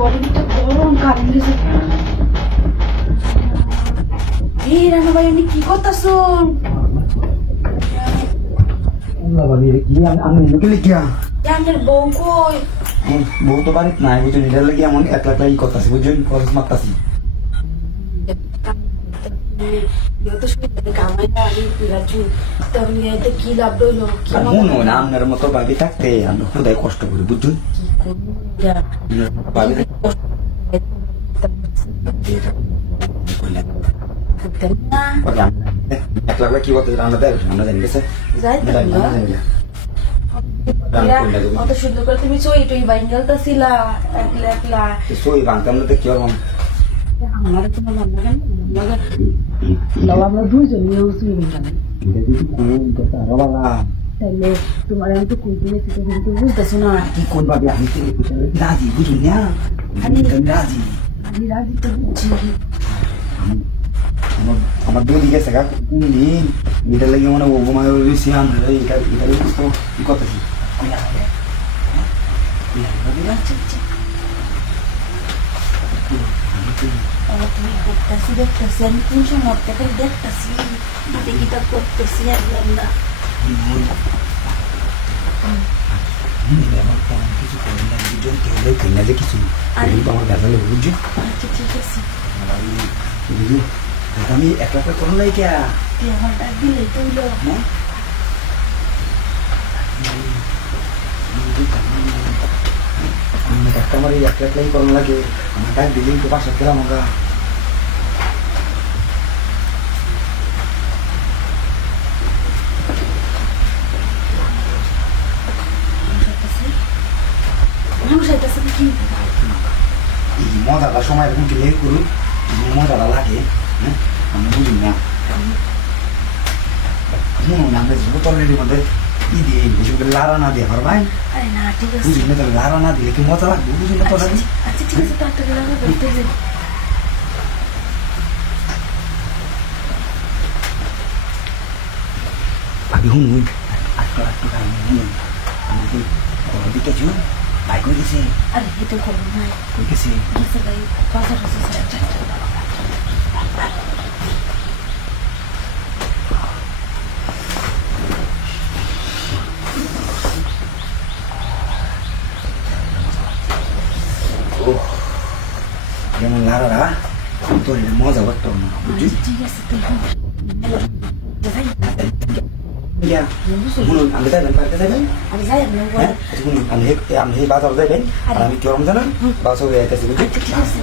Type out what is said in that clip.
বডিটা গরম কারেন্ট দিছে। এই রানা ভাই আপনি কি করতেছো? আমার বউ কই? বউ তো বাড়িত নাই বুঝছেন, এটার লাগে এমন একলা একলা ই করতেছি বুঝছেন, খরচ মারতাছি। কি লাভ রইল? আপনার মতো ভাবি থাকতে আমরা খুদাই কষ্ট করি বুঝছেন। ভাবি একলা একলা কি করতে আমরা দেখ আমরা জানি গেছে অত সুন্দর করে তুমি চই টই বাইঙ্গালতাছিলা একলা একলা। সই ভাঙতাম না তো কি হলাম? আমার তোমার রান্না কেন আমরা দুইজন নিয়েও চুই কেন? তাহলে তোমার আমি তো কই দিয়েছি তুমি বুঝতেছো না কি করবা? আমি রাজি বুঝুন না, রাজি আমি রাজি তো বুঝছি। আমার দুই দিকে শেখা কোন দিন এটার লাগে মানে ওগুমা বেশি আমরা এটা এটা তো কি করতেছি তুমি করতেছি দেখতেছি আমি কোন সময় থেকে দেখতেছি কিতা করতেছি একদম না কিছু করি না বুঝছেন, কেউ কিনা যে কিছু আমার গাছালে বুঝছো। আচ্ছা ঠিক আছে বুঝলি আমি একলা একলা করো নাই কে আমার ডাক দিলে তো আমার এই একলা একলাই করো লাগে, আমার ডাক দিলেই তো বাসা খেলাম আমরা। মজাটা সময় এরকম কি লেট করুন, মজাটা লাগে হ্যাঁ আমি বুঝি না। আমরা বোতলের মধ্যে ই দিয়ে বেশি করে লাড়া না দিয়ে পারবাই বুঝি না, তাহলে লাড়া না দিলে কি মজা লাগবে বুঝি না তোরা। ভাবি শুনুন আটটা শুনুন আমাকে দিতেছি ভাই কই গেছে? আরে এটা খবর নাই কই গেছে? গেছে ভাই বাজার আছে। যেমন লাড়ারা তোর এটা মজা করতে না বুঝছি। ঠিক আছে শুনুন আমি যাইবেন পার্কে যাইবেন, আমি যাই শুনুন আমি বাজার যাইবেন আর আমি কেরম জানেন বাসা হয়ে যাইতেছি বুঝছি।